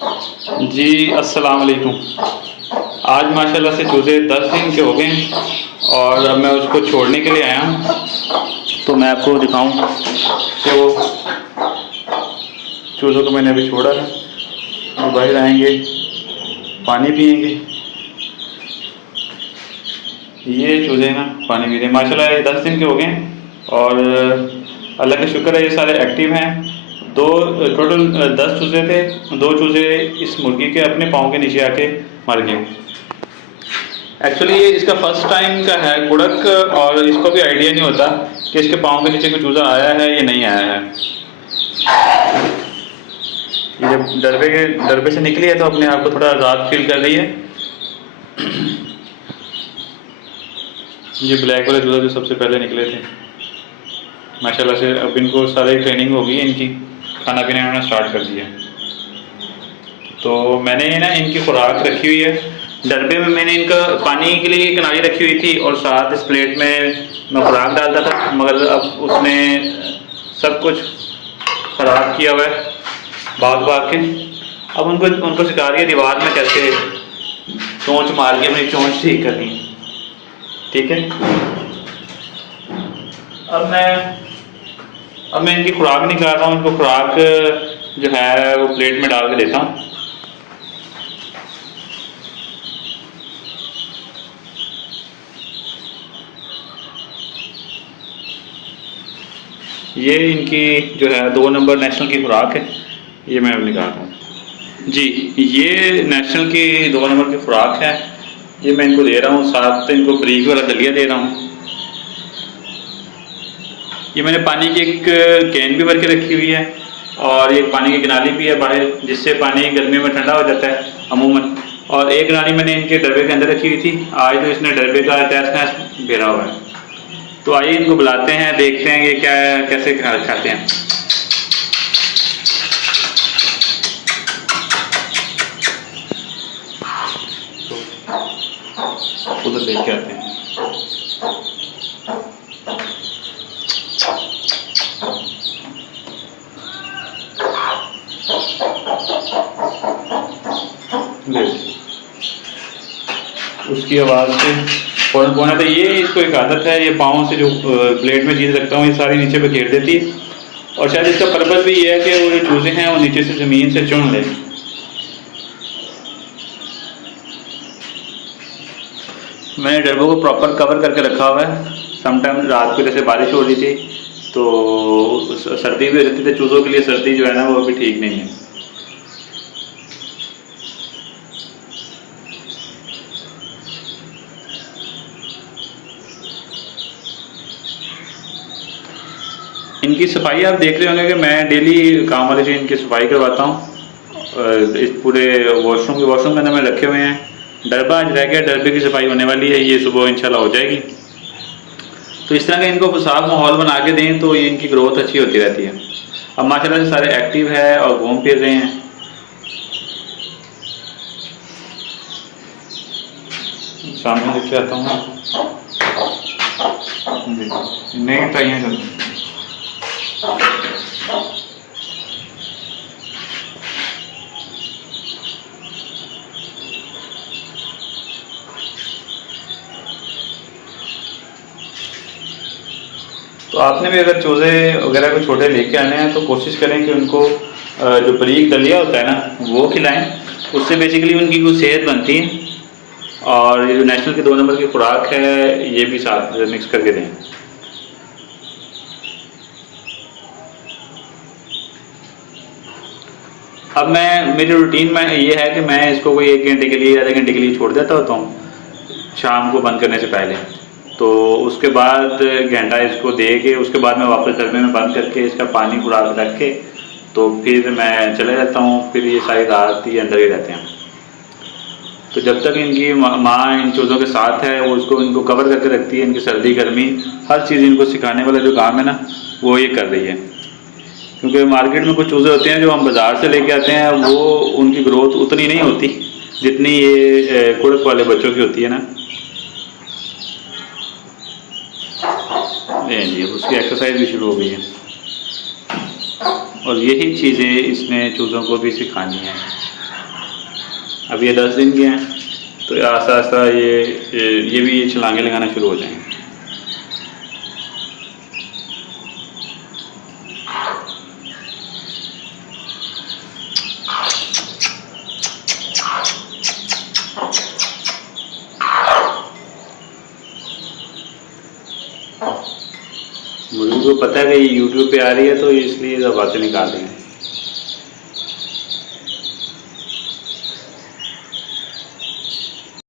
जी अस्सलाम वालेकुम। आज माशाल्लाह से चूज़े 10 दिन के हो गए हैं और अब मैं उसको छोड़ने के लिए आया हूँ। तो मैं आपको दिखाऊं कि वो चूज़ों को मैंने अभी छोड़ा है। वो बाहर आएंगे, पानी पिएंगे। ये चूज़े ना पानी पी रहे हैं माशाल्लाह। ये 10 दिन के हो गए हैं और अल्लाह का शुक्र है ये सारे एक्टिव हैं। दो टोटल 10 चूज़े थे। दो चूज़े इस मुर्गी के अपने पाँव के नीचे आके मर गए। एक्चुअली ये इसका फर्स्ट टाइम का है कुड़क और इसको भी आइडिया नहीं होता कि इसके पाँव के नीचे कोई चूज़ा आया है या नहीं आया है। ये जब डरबे से निकली है तो अपने आप को थोड़ा आज़ाद फील कर रही है। ये ब्लैक वाले चूज़ा जो सबसे पहले निकले थे माशाल्लाह से, अब इनको सारी ट्रेनिंग हो गई है इनकी, खाना पीना इन्होंने स्टार्ट कर दिया। तो मैंने ना इनकी खुराक रखी हुई है डरबे में। मैंने इनका पानी के लिए किनारी रखी हुई थी और साथ इस प्लेट में मैं खुराक डालता था, मगर अब उसने सब कुछ ख़राब किया हुआ है भाग भाग के। अब उनको सिखा रही है दीवार में कैसे चोंच मार के अपनी चोंच ठीक करनी है। ठीक है, अब मैं इनकी खुराक निकाल रहा हूँ। इनको खुराक जो है वो प्लेट में डाल के देता हूँ। ये इनकी जो है 2 नंबर नेशनल की खुराक है, ये मैं अब निकाल रहा हूँ। जी ये नेशनल की 2 नंबर की खुराक है, ये मैं इनको दे रहा हूँ। साथ इनको ब्रीक वाला दलिया दे रहा हूँ। ये मैंने पानी की एक कैन भी भर के रखी हुई है और एक पानी की गिनाली भी है बाहर, जिससे पानी गर्मियों में ठंडा हो जाता है अमूमन। और एक गिनाली मैंने इनके डब्बे के अंदर रखी हुई थी। आज तो इसने डब्बे का तहस नहस घेरा हुआ है। तो आइए इनको बुलाते हैं, देखते हैं ये क्या कैसे खाते हैं। तो उधर देख के आते हैं। उसकी आवाज़ से फ़ौरन पहुँचा। तो ये इसको एक आदत है, ये पाँव से जो प्लेट में चीज़ रखता हूँ ये सारी नीचे पे घेर देती है। और शायद इसका पर्पज़ भी ये है कि वो जो चूज़े हैं वो नीचे से ज़मीन से चुन लें। मैंने डब्बों को प्रॉपर कवर करके रखा हुआ है। समटाइम रात को जैसे बारिश हो रही थी तो सर्दी भी हो जाती थी। चूज़ों के लिए सर्दी जो है ना वो भी ठीक नहीं है। इनकी सफाई आप देख रहे होंगे कि मैं डेली काम वाले से इनकी सफाई करवाता हूँ। इस पूरे वॉशरूम के अंदर मैं रखे हुए हैं। डरबा आज रह गया, डरबे की सफाई होने वाली है, ये सुबह इंशाल्लाह हो जाएगी। तो इस तरह का इनको साफ माहौल बना के दें तो ये इनकी ग्रोथ अच्छी होती रहती है। अब माशाल्लाह से सारे एक्टिव है और घूम फिर रहे हैं। सामने देख के आता हूँ नहीं चाहिए। तो आपने भी अगर चूज़े वगैरह को छोटे लेके आने हैं तो कोशिश करें कि उनको जो बारीक दलिया होता है ना वो खिलाएं। उससे बेसिकली उनकी कुछ सेहत बनती है। और ये जो नेशनल की 2 नंबर की खुराक है ये भी साथ मिक्स करके दें। अब मेरी रूटीन में ये है कि मैं इसको कोई 1 घंटे के लिए आधे घंटे के लिए छोड़ देता होता हूँ शाम को बंद करने से पहले। तो उसके बाद घंटा इसको दे के उसके बाद मैं वापस डरबे में बंद करके इसका पानी खुराक रख के तो फिर मैं चले जाता हूँ। फिर ये सारी रात ही अंदर ही रहते हैं। तो जब तक इनकी माँ इन चूज़ों के साथ है वो उसको इनको कवर करके रखती है। इनकी सर्दी गर्मी हर चीज़ इनको सिखाने वाला जो काम है ना वो ये कर रही है। क्योंकि मार्केट में कुछ चूज़े होते हैं जो हम बाज़ार से लेके आते हैं वो उनकी ग्रोथ उतनी नहीं होती जितनी ये कुड़क वाले बच्चों की होती है ना। जी उसकी एक्सरसाइज भी शुरू हो गई है और यही चीज़ें इसने चूज़ों को भी सिखानी है। अब ये 10 दिन के हैं, तो आस्ता आस्ता ये भी छलांगे लगाना शुरू हो जाएंगे। मुर्गी को पता है कि ये यूट्यूब पे आ रही है, तो इसलिए सब बातें निकाल रही हैं।